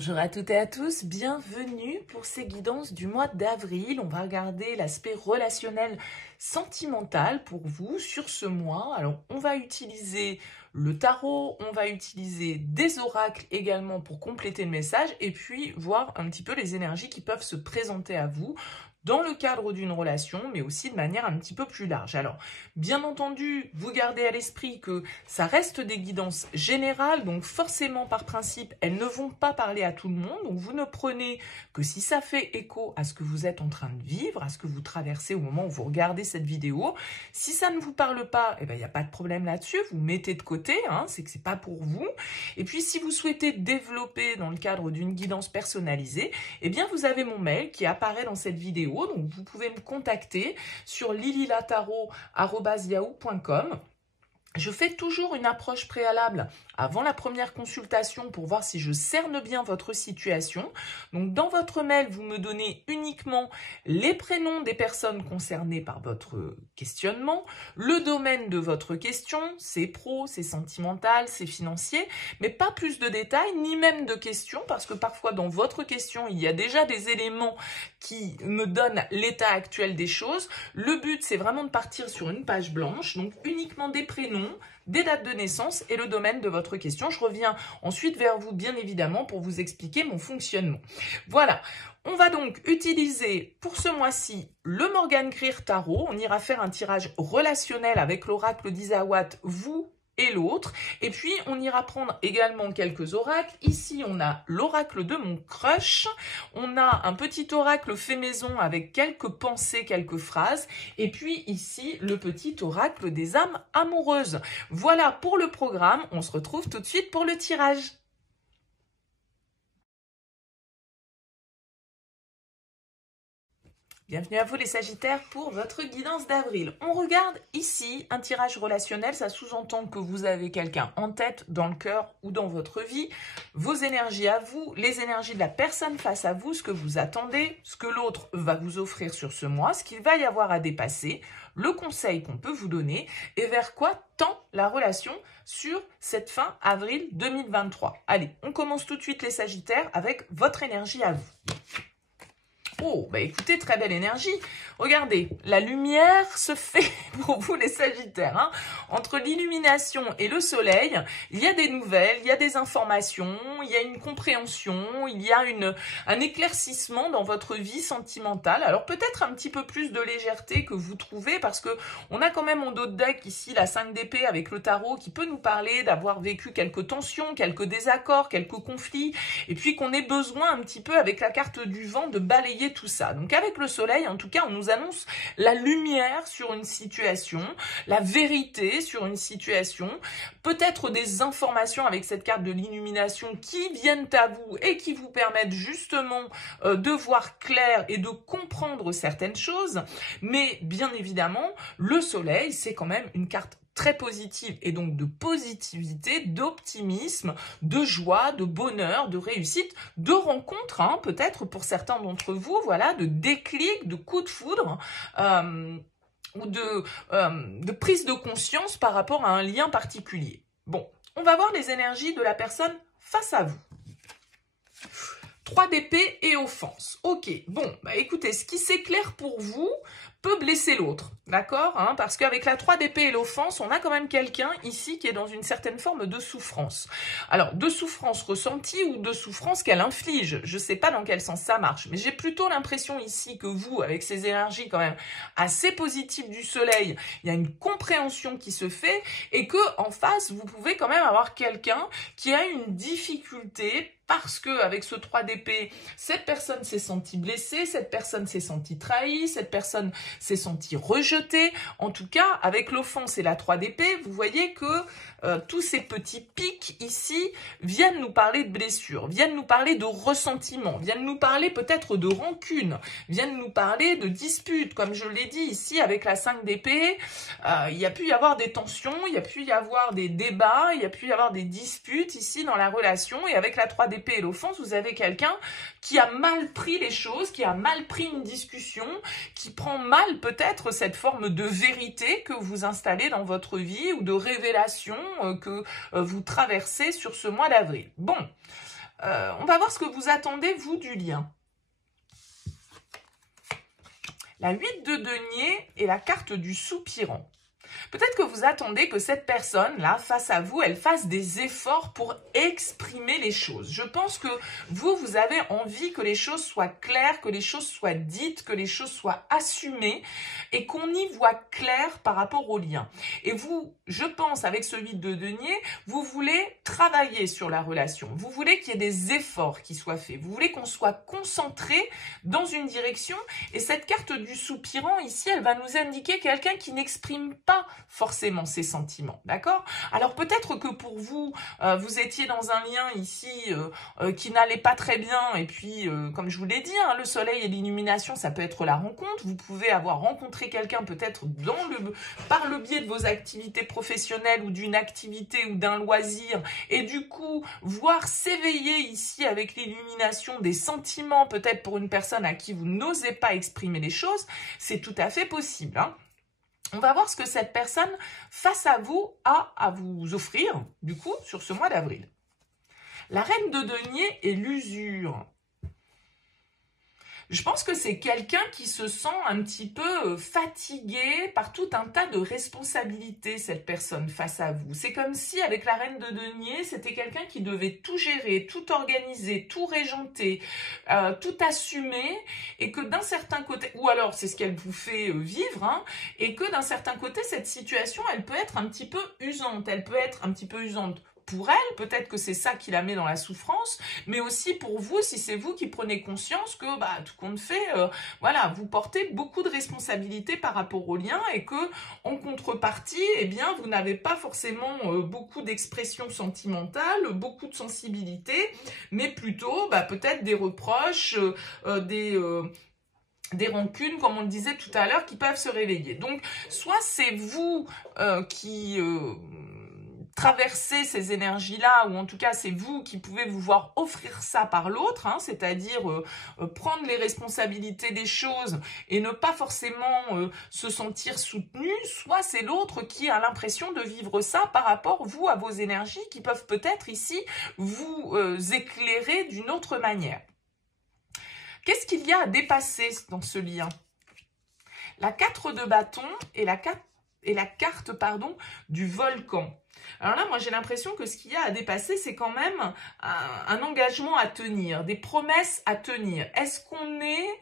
Bonjour à toutes et à tous, bienvenue pour ces guidances du mois d'avril. On va regarder l'aspect relationnel sentimental pour vous sur ce mois. Alors, on va utiliser le tarot, on va utiliser des oracles également pour compléter le message et puis voir un petit peu les énergies qui peuvent se présenter à vous dans le cadre d'une relation, mais aussi de manière un petit peu plus large. Alors, bien entendu, vous gardez à l'esprit que ça reste des guidances générales, donc forcément, par principe, elles ne vont pas parler à tout le monde, donc vous ne prenez que si ça fait écho à ce que vous êtes en train de vivre, à ce que vous traversez au moment où vous regardez cette vidéo. Si ça ne vous parle pas, eh ben, il n'y a pas de problème là-dessus, vous mettez de côté, c'est que c'est pas pour vous. Et puis, si vous souhaitez développer dans le cadre d'une guidance personnalisée, eh bien, vous avez mon mail qui apparaît dans cette vidéo. Donc, vous pouvez me contacter sur lililataro@yahoo.com. Je fais toujours une approche préalable avant la première consultation pour voir si je cerne bien votre situation. Donc, dans votre mail, vous me donnez uniquement les prénoms des personnes concernées par votre questionnement, le domaine de votre question, c'est pro, c'est sentimental, c'est financier, mais pas plus de détails, ni même de questions, parce que parfois, dans votre question, il y a déjà des éléments qui me donnent l'état actuel des choses. Le but, c'est vraiment de partir sur une page blanche, donc uniquement des prénoms, des dates de naissance et le domaine de votre question. Je reviens ensuite vers vous, bien évidemment, pour vous expliquer mon fonctionnement. Voilà. On va donc utiliser pour ce mois-ci le Morgan Greer Tarot. On ira faire un tirage relationnel avec l'oracle d'Isawat, vous et l'autre. Et puis, on ira prendre également quelques oracles. Ici, on a l'oracle de mon crush. On a un petit oracle fait maison avec quelques pensées, quelques phrases. Et puis, ici, le petit oracle des âmes amoureuses. Voilà pour le programme. On se retrouve tout de suite pour le tirage. Bienvenue à vous les Sagittaires pour votre guidance d'avril. On regarde ici un tirage relationnel, ça sous-entend que vous avez quelqu'un en tête, dans le cœur ou dans votre vie. Vos énergies à vous, les énergies de la personne face à vous, ce que vous attendez, ce que l'autre va vous offrir sur ce mois, ce qu'il va y avoir à dépasser, le conseil qu'on peut vous donner et vers quoi tend la relation sur cette fin avril 2023. Allez, on commence tout de suite les Sagittaires avec votre énergie à vous. Oh, bah écoutez, très belle énergie. Regardez, la lumière se fait pour vous les Sagittaires. Entre l'illumination et le soleil, il y a des nouvelles, il y a des informations, il y a une compréhension, il y a un éclaircissement dans votre vie sentimentale. Alors peut-être un petit peu plus de légèreté que vous trouvez parce que on a quand même en dos de deck ici la 5 d'épée avec le tarot qui peut nous parler d'avoir vécu quelques tensions, quelques désaccords, quelques conflits et puis qu'on ait besoin un petit peu avec la carte du vent de balayer tout ça. Donc avec le soleil, en tout cas, on nous annonce la lumière sur une situation, la vérité sur une situation, peut-être des informations avec cette carte de l'illumination qui viennent à vous et qui vous permettent justement de voir clair et de comprendre certaines choses. Mais bien évidemment, le soleil, c'est quand même une carte très positive et donc de positivité, d'optimisme, de joie, de bonheur, de réussite, de rencontre, peut-être pour certains d'entre vous, voilà, de déclic, de coup de foudre, ou de prise de conscience par rapport à un lien particulier. Bon, on va voir les énergies de la personne face à vous. 3 d'épée et offense. Ok, bon, bah écoutez, ce qui s'éclaire pour vous peut blesser l'autre, d'accord, parce qu'avec la 3 d'épée et l'offense, on a quand même quelqu'un ici qui est dans une certaine forme de souffrance. Alors, de souffrance ressentie ou de souffrance qu'elle inflige, je ne sais pas dans quel sens ça marche, mais j'ai plutôt l'impression ici que vous, avec ces énergies quand même assez positives du soleil, il y a une compréhension qui se fait et que en face, vous pouvez quand même avoir quelqu'un qui a une difficulté parce que avec ce 3 d'épée, cette personne s'est sentie blessée, cette personne s'est sentie trahie, cette personne s'est sentie rejetée. En tout cas, avec l'offense et la 3 d'épée, vous voyez que tous ces petits pics ici viennent nous parler de blessures, viennent nous parler de ressentiment, viennent nous parler peut-être de rancune, viennent nous parler de disputes. Comme je l'ai dit ici avec la 5 d'épée, il y a pu y avoir des tensions, il y a pu y avoir des débats, il y a pu y avoir des disputes ici dans la relation. Et avec la 3 d'épée et l'offense, vous avez quelqu'un qui a mal pris les choses, qui a mal pris une discussion, qui prend mal peut-être cette forme de vérité que vous installez dans votre vie ou de révélation que vous traversez sur ce mois d'avril. Bon, On va voir ce que vous attendez, vous, du lien. La 8 de denier et la carte du soupirant. Peut-être que vous attendez que cette personne-là, face à vous, elle fasse des efforts pour exprimer les choses. Je pense que vous avez envie que les choses soient claires, que les choses soient dites, que les choses soient assumées et qu'on y voit clair par rapport au lien. Et vous, je pense, avec ce 8 de denier, vous voulez travailler sur la relation. Vous voulez qu'il y ait des efforts qui soient faits. Vous voulez qu'on soit concentré dans une direction. Et cette carte du soupirant, ici, elle va nous indiquer quelqu'un qui n'exprime pas forcément ses sentiments, d'accord? Alors peut-être que pour vous, vous étiez dans un lien ici qui n'allait pas très bien, et puis comme je vous l'ai dit, hein, le soleil et l'illumination, ça peut être la rencontre. Vous pouvez avoir rencontré quelqu'un peut-être par le biais de vos activités professionnelles ou d'une activité ou d'un loisir, et du coup voir s'éveiller ici avec l'illumination des sentiments, peut-être pour une personne à qui vous n'osez pas exprimer les choses, c'est tout à fait possible, hein. On va voir ce que cette personne, face à vous, a à vous offrir, du coup, sur ce mois d'avril. La reine de denier et l'usure. Je pense que c'est quelqu'un qui se sent un petit peu fatigué par tout un tas de responsabilités, cette personne face à vous. C'est comme si, avec la reine de denier, c'était quelqu'un qui devait tout gérer, tout organiser, tout régenter, tout assumer, et que d'un certain côté, ou alors c'est ce qu'elle vous fait vivre, hein, et que d'un certain côté, cette situation, elle peut être un petit peu usante. Elle peut être un petit peu usante pour elle, peut-être que c'est ça qui la met dans la souffrance, mais aussi pour vous, si c'est vous qui prenez conscience que, tout compte fait, voilà, vous portez beaucoup de responsabilités par rapport au lien et que, en contrepartie, eh bien, vous n'avez pas forcément beaucoup d'expression sentimentale, beaucoup de sensibilité, mais plutôt, peut-être des reproches, des rancunes, comme on le disait tout à l'heure, qui peuvent se réveiller. Donc, soit c'est vous qui traverser ces énergies-là, ou en tout cas c'est vous qui pouvez vous voir offrir ça par l'autre, hein, c'est-à-dire prendre les responsabilités des choses et ne pas forcément se sentir soutenu, soit c'est l'autre qui a l'impression de vivre ça par rapport, vous, à vos énergies qui peuvent peut-être ici vous éclairer d'une autre manière. Qu'est-ce qu'il y a à dépasser dans ce lien? La 4 de bâton et la carte du volcan. Alors là, moi, j'ai l'impression que ce qu'il y a à dépasser, c'est quand même un engagement à tenir, des promesses à tenir. Est-ce qu'on est...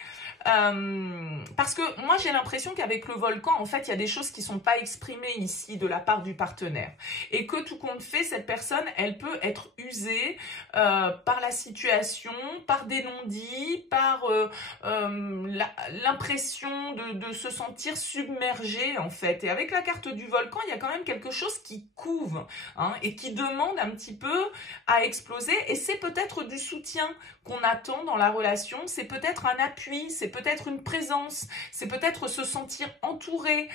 parce que moi, j'ai l'impression qu'avec le volcan, en fait, il y a des choses qui ne sont pas exprimées ici de la part du partenaire. Et que tout compte fait, cette personne, elle peut être usée par la situation, par des non-dits, par l'impression de se sentir submergée, en fait. Et avec la carte du volcan, il y a quand même quelque chose qui couve, hein, et qui demande un petit peu à exploser. Et c'est peut-être du soutien qu'on attend dans la relation, c'est peut-être un appui, c'est peut-être une présence, c'est peut-être se sentir entouré,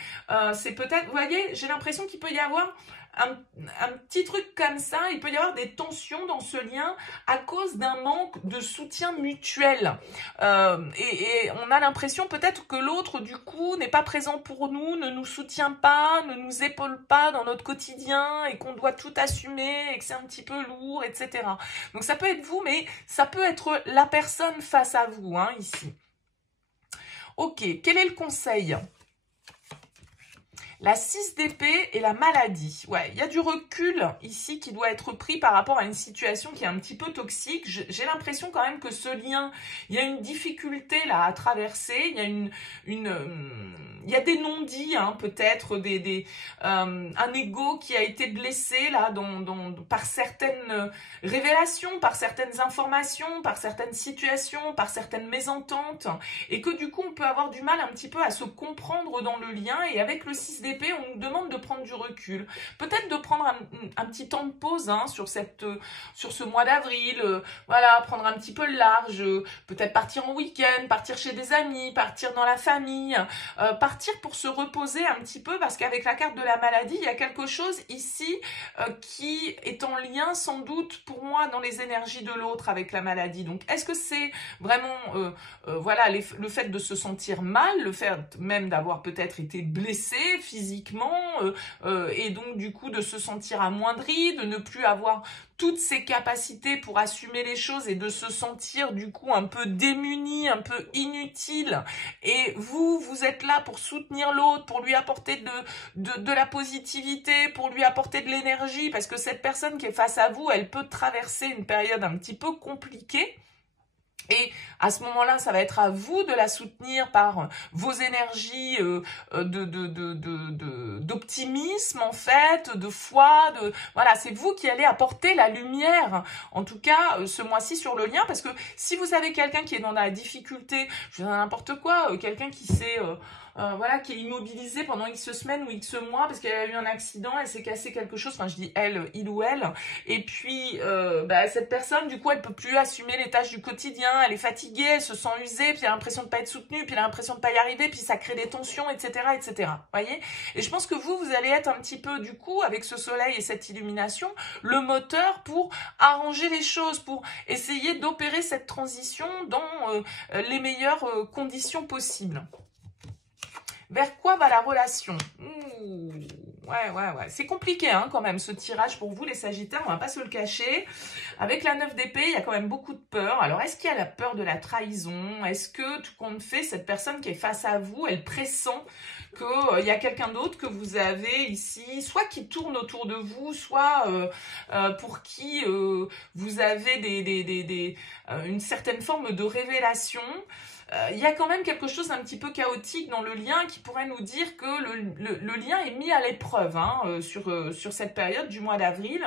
c'est peut-être, vous voyez, j'ai l'impression qu'il peut y avoir un petit truc comme ça, il peut y avoir des tensions dans ce lien à cause d'un manque de soutien mutuel. Et on a l'impression peut-être que l'autre, du coup, n'est pas présent pour nous, ne nous soutient pas, ne nous épaule pas dans notre quotidien et qu'on doit tout assumer et que c'est un petit peu lourd, etc. Donc ça peut être vous, mais ça peut être la personne face à vous, hein, ici. Ok, quel est le conseil ? La 6 d'épée et la maladie. Ouais, il y a du recul ici qui doit être pris par rapport à une situation qui est un petit peu toxique. J'ai l'impression quand même que ce lien, il y a une difficulté là à traverser. Il y a des non-dits, hein, peut-être, un ego qui a été blessé là par certaines révélations, par certaines informations, par certaines situations, par certaines mésententes. Et que du coup, on peut avoir du mal un petit peu à se comprendre dans le lien. Et avec le 6 d'épée, on nous demande de prendre du recul. Peut-être de prendre un petit temps de pause, hein, sur ce mois d'avril. Voilà, prendre un petit peu le large. Peut-être partir en week-end, partir chez des amis, partir dans la famille. Partir pour se reposer un petit peu, parce qu'avec la carte de la maladie, il y a quelque chose ici qui est en lien sans doute pour moi dans les énergies de l'autre avec la maladie. Donc est-ce que c'est vraiment voilà, le fait de se sentir mal, le fait même d'avoir peut-être été blessé physiquement et donc du coup de se sentir amoindri, de ne plus avoir toutes ses capacités pour assumer les choses et de se sentir du coup un peu démuni, un peu inutile. Et vous êtes là pour soutenir l'autre, pour lui apporter de la positivité, pour lui apporter de l'énergie, parce que cette personne qui est face à vous, elle peut traverser une période un petit peu compliquée. Et à ce moment-là, ça va être à vous de la soutenir par vos énergies d'optimisme, en fait, de foi. Voilà, c'est vous qui allez apporter la lumière, en tout cas, ce mois-ci sur le lien. Parce que si vous avez quelqu'un qui est dans la difficulté, je veux dire n'importe quoi, quelqu'un qui s'est... voilà, qui est immobilisée pendant X semaines ou X mois parce qu'elle a eu un accident, elle s'est cassé quelque chose, enfin je dis elle, il ou elle, et puis cette personne, du coup, elle peut plus assumer les tâches du quotidien, elle est fatiguée, elle se sent usée, puis elle a l'impression de pas être soutenue, puis elle a l'impression de pas y arriver, puis ça crée des tensions, etc., etc., voyez. Et je pense que vous allez être un petit peu, du coup, avec ce soleil et cette illumination, le moteur pour arranger les choses, pour essayer d'opérer cette transition dans les meilleures conditions possibles. Vers quoi va la relation? Ouais. C'est compliqué hein, quand même ce tirage pour vous les Sagittaires, on va pas se le cacher. Avec la 9 d'épée, il y a quand même beaucoup de peur. Alors est-ce qu'il y a la peur de la trahison? Est-ce que tout compte fait, cette personne qui est face à vous, elle pressent qu'il y a quelqu'un d'autre que vous avez ici, soit qui tourne autour de vous, soit pour qui vous avez une certaine forme de révélation? Il y a quand même quelque chose d'un petit peu chaotique dans le lien qui pourrait nous dire que le lien est mis à l'épreuve hein, sur cette période du mois d'avril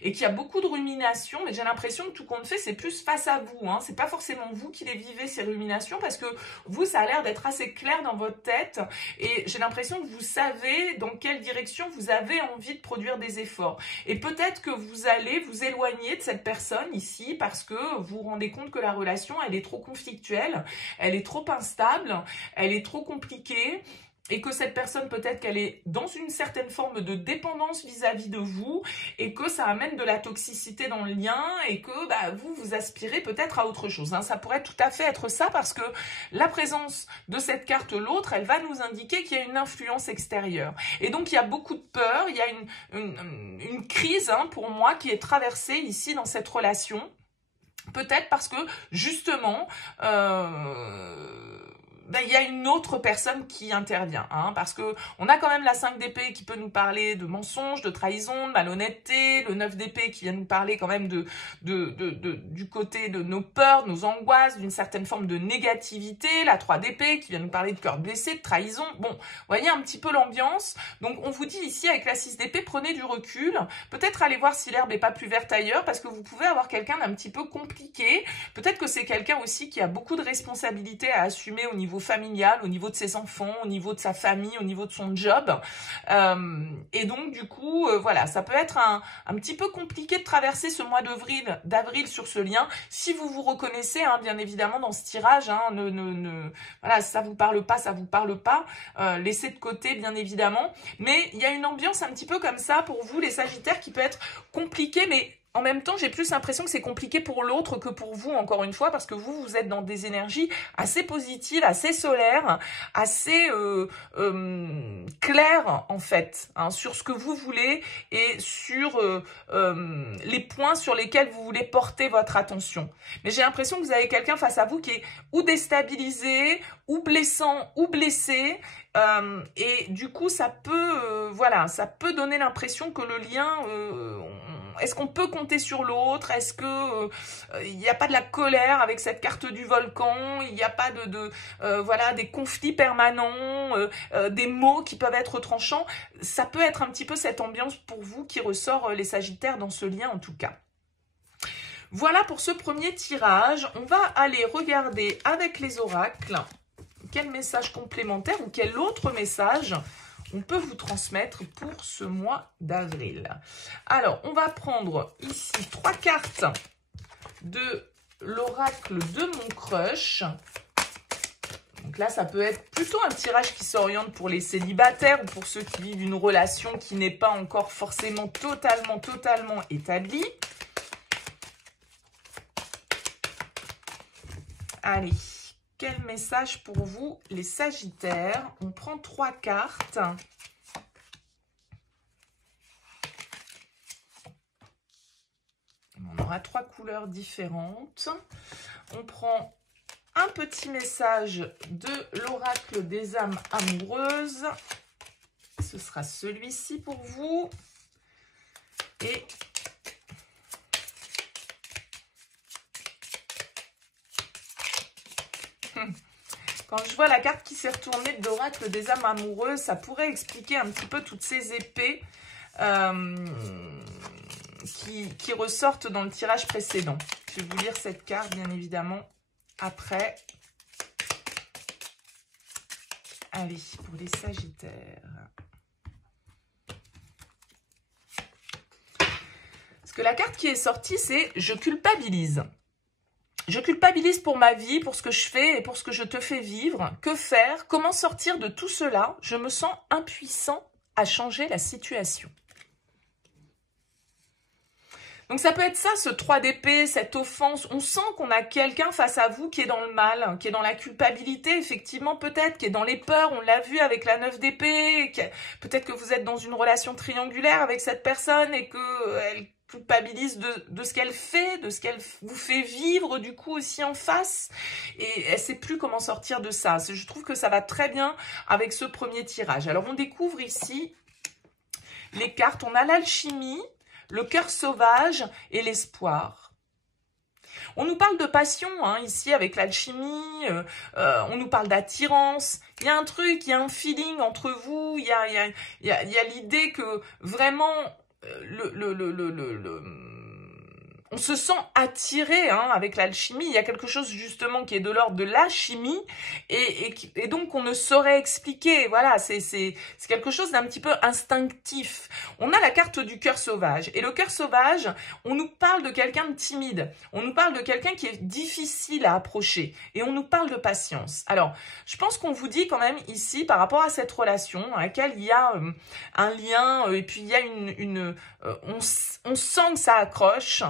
et qu'il y a beaucoup de ruminations, mais j'ai l'impression que tout compte fait, c'est plus face à vous. Hein. C'est pas forcément vous qui les vivez, ces ruminations, parce que vous, ça a l'air d'être assez clair dans votre tête et j'ai l'impression que vous savez dans quelle direction vous avez envie de produire des efforts. Et peut-être que vous allez vous éloigner de cette personne ici parce que vous vous rendez compte que la relation, elle est trop conflictuelle, elle est trop instable, elle est trop compliquée et que cette personne, peut-être qu'elle est dans une certaine forme de dépendance vis-à-vis de vous et que ça amène de la toxicité dans le lien et que vous aspirez peut-être à autre chose. Hein. Ça pourrait tout à fait être ça parce que la présence de cette carte, l'autre, elle va nous indiquer qu'il y a une influence extérieure. Et donc, il y a beaucoup de peur, il y a une crise hein, pour moi qui est traversée ici dans cette relation. Peut-être parce que, justement, il y a une autre personne qui intervient, hein, parce que on a quand même la 5 d'épée qui peut nous parler de mensonges, de trahison, de malhonnêteté, le 9 d'épée qui vient nous parler quand même du côté de nos peurs, de nos angoisses, d'une certaine forme de négativité, la 3 d'épée qui vient nous parler de cœur blessé, de trahison. Bon, vous voyez un petit peu l'ambiance. Donc on vous dit ici avec la 6 d'épée, prenez du recul, peut-être allez voir si l'herbe n'est pas plus verte ailleurs, parce que vous pouvez avoir quelqu'un d'un petit peu compliqué, peut-être que c'est quelqu'un aussi qui a beaucoup de responsabilités à assumer au niveau familial, au niveau de ses enfants, au niveau de sa famille, au niveau de son job. Et donc, du coup, voilà, ça peut être un petit peu compliqué de traverser ce mois d'avril sur ce lien. Si vous vous reconnaissez, hein, bien évidemment, dans ce tirage, hein, voilà, ça vous parle pas, ça vous parle pas. Laissez de côté, bien évidemment. Mais il y a une ambiance un petit peu comme ça pour vous, les Sagittaires, qui peut être compliquée, mais en même temps, j'ai plus l'impression que c'est compliqué pour l'autre que pour vous, encore une fois, parce que vous êtes dans des énergies assez positives, assez solaires, assez claires, en fait, hein, sur ce que vous voulez et sur les points sur lesquels vous voulez porter votre attention. Mais j'ai l'impression que vous avez quelqu'un face à vous qui est ou déstabilisé, ou blessant, ou blessé, et du coup, ça peut, voilà, ça peut donner l'impression que le lien... est-ce qu'on peut compter sur l'autre? Est-ce que il n'y a pas de la colère avec cette carte du volcan? Il n'y a pas voilà, des conflits permanents, des mots qui peuvent être tranchants? Ça peut être un petit peu cette ambiance pour vous qui ressort les Sagittaires dans ce lien en tout cas. Voilà pour ce premier tirage. On va aller regarder avec les oracles quel message complémentaire ou quel autre message on peut vous transmettre pour ce mois d'avril. Alors, on va prendre ici 3 cartes de l'oracle de mon crush. Donc là, ça peut être plutôt un tirage qui s'oriente pour les célibataires ou pour ceux qui vivent une relation qui n'est pas encore forcément totalement établie. Allez. Quel message pour vous, les Sagittaires? On prend 3 cartes. On aura 3 couleurs différentes. On prend un petit message de l'oracle des âmes amoureuses. Ce sera celui-ci pour vous. Et quand je vois la carte qui s'est retournée de l'oracle des âmes amoureuses, ça pourrait expliquer un petit peu toutes ces épées qui ressortent dans le tirage précédent. Je vais vous lire cette carte, bien évidemment, après. Allez, pour les Sagittaires. Parce que la carte qui est sortie, c'est « Je culpabilise ». Je culpabilise pour ma vie, pour ce que je fais et pour ce que je te fais vivre. Que faire? Comment sortir de tout cela? Je me sens impuissant à changer la situation. Donc ça peut être ça, ce 3 d'épée, cette offense. On sent qu'on a quelqu'un face à vous qui est dans le mal, qui est dans la culpabilité, effectivement, peut-être, qui est dans les peurs. On l'a vu avec la 9 d'épée. Peut-être que vous êtes dans une relation triangulaire avec cette personne et qu'elle culpabilise de ce qu'elle fait, de ce qu'elle vous fait vivre du coup aussi en face, et elle sait plus comment sortir de ça. Je trouve que ça va très bien avec ce premier tirage. Alors on découvre ici les cartes. On a l'alchimie, le cœur sauvage et l'espoir. On nous parle de passion hein, ici avec l'alchimie, on nous parle d'attirance. Il y a un truc, il y a un feeling entre vous, il y a l'idée que vraiment on se sent attiré hein, avec l'alchimie. Il y a quelque chose justement qui est de l'ordre de la chimie et donc on ne saurait expliquer. Voilà, c'est quelque chose d'un petit peu instinctif. On a la carte du cœur sauvage. Et le cœur sauvage, on nous parle de quelqu'un de timide. On nous parle de quelqu'un qui est difficile à approcher. Et on nous parle de patience. Alors, je pense qu'on vous dit quand même ici, par rapport à cette relation, à laquelle il y a un lien, et puis il y a on sent que ça accroche.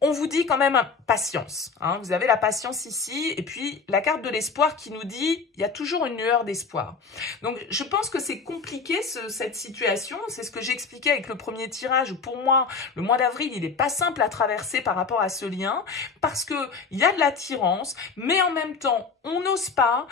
On vous dit quand même patience. Hein. Vous avez la patience ici. Et puis, la carte de l'espoir qui nous dit il y a toujours une lueur d'espoir. Donc, je pense que c'est compliqué cette situation. C'est ce que j'expliquais avec le premier tirage. Pour moi, le mois d'avril, il n'est pas simple à traverser par rapport à ce lien. Parce qu'il y a de l'attirance. Mais en même temps, on n'ose pas.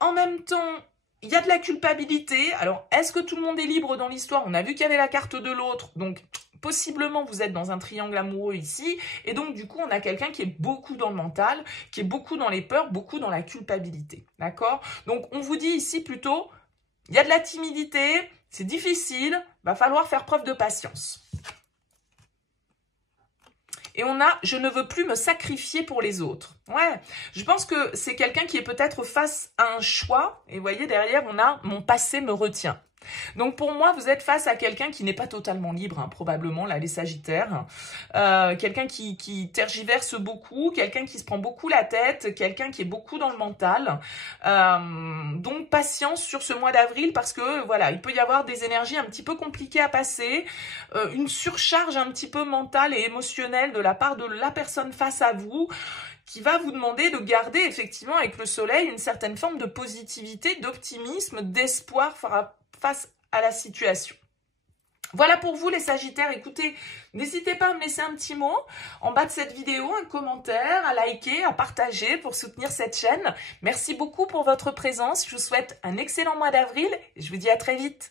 En même temps, il y a de la culpabilité. Alors, est-ce que tout le monde est libre dans l'histoire? On a vu qu'il y avait la carte de l'autre. Donc, possiblement, vous êtes dans un triangle amoureux ici. Et donc, du coup, on a quelqu'un qui est beaucoup dans le mental, qui est beaucoup dans les peurs, beaucoup dans la culpabilité. D'accord? Donc, on vous dit ici plutôt, il y a de la timidité, c'est difficile, va falloir faire preuve de patience. Et on a « je ne veux plus me sacrifier pour les autres ». Ouais, je pense que c'est quelqu'un qui est peut-être face à un choix. Et vous voyez, derrière, on a « mon passé me retient ». Donc pour moi, vous êtes face à quelqu'un qui n'est pas totalement libre, hein, probablement, là, les Sagittaires. Quelqu'un qui tergiverse beaucoup, quelqu'un qui se prend beaucoup la tête, quelqu'un qui est beaucoup dans le mental. Donc patience sur ce mois d'avril parce que, voilà, il peut y avoir des énergies un petit peu compliquées à passer, une surcharge un petit peu mentale et émotionnelle de la part de la personne face à vous, qui va vous demander de garder effectivement avec le soleil une certaine forme de positivité, d'optimisme, d'espoir face à la situation. Voilà pour vous les Sagittaires. Écoutez, n'hésitez pas à me laisser un petit mot en bas de cette vidéo, un commentaire, à liker, à partager pour soutenir cette chaîne. Merci beaucoup pour votre présence. Je vous souhaite un excellent mois d'avril et je vous dis à très vite.